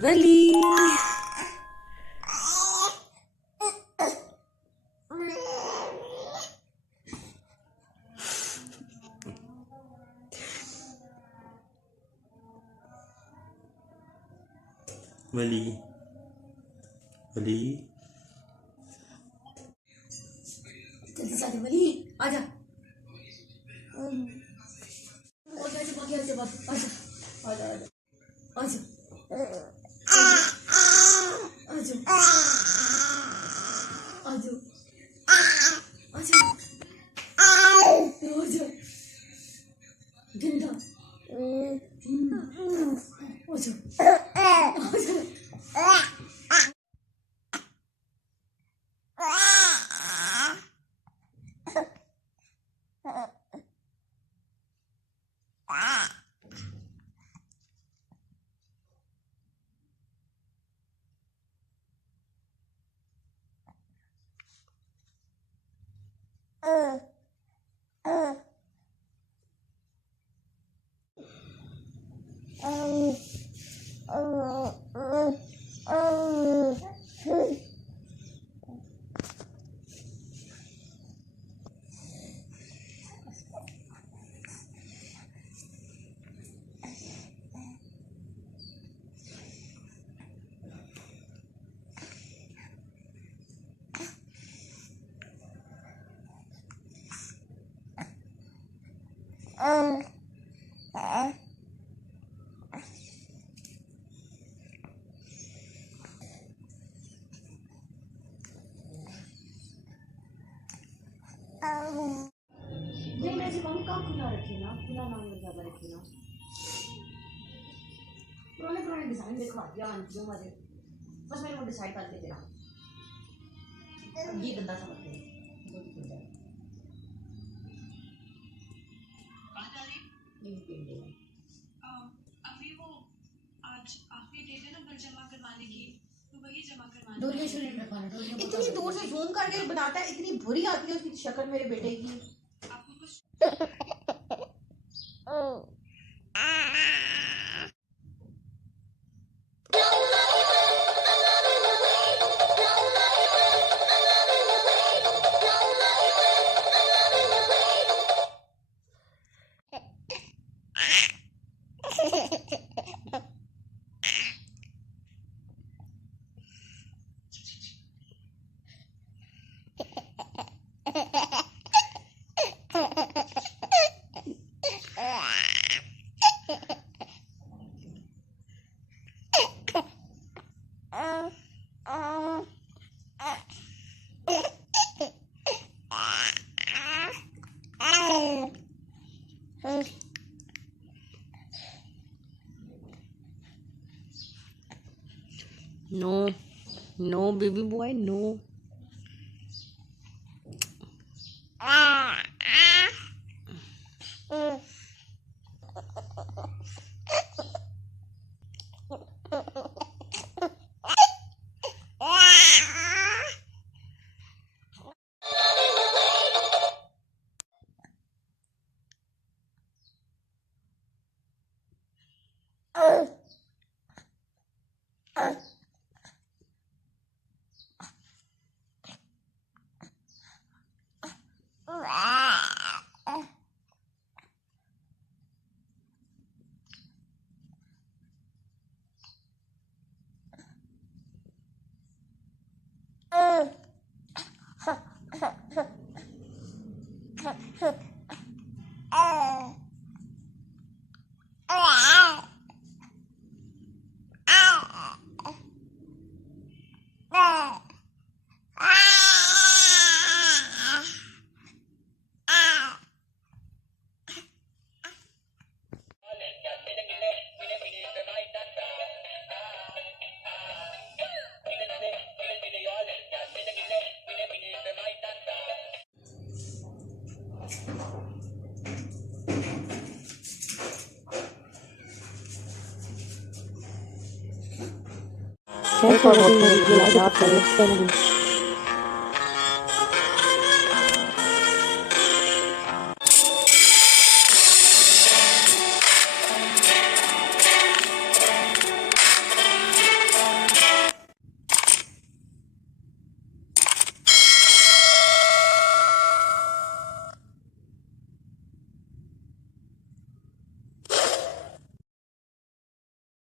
वली वली वली जल्दी से वली आजा आजा नहीं मैं जी मम्मी कहाँ खुला रखी ना खुला ना ज़्यादा रखी ना पुराने पुराने डिज़ाइन दिखवा दिया आंटियों वाले बस मैंने वो डिसाइड कर दिया ये गंदा सा लगता है अभी वो आज आखिरी डेट है ना बिल जमा करवाने की तो वही जमा करवाना इतनी दूर से जूम करके बनाता है इतनी बुरी आती है उसकी शक्ल मेरे बेटे की आपको कुछ No, no, baby boy, no. Thanks for watching the video. Like, subscribe, and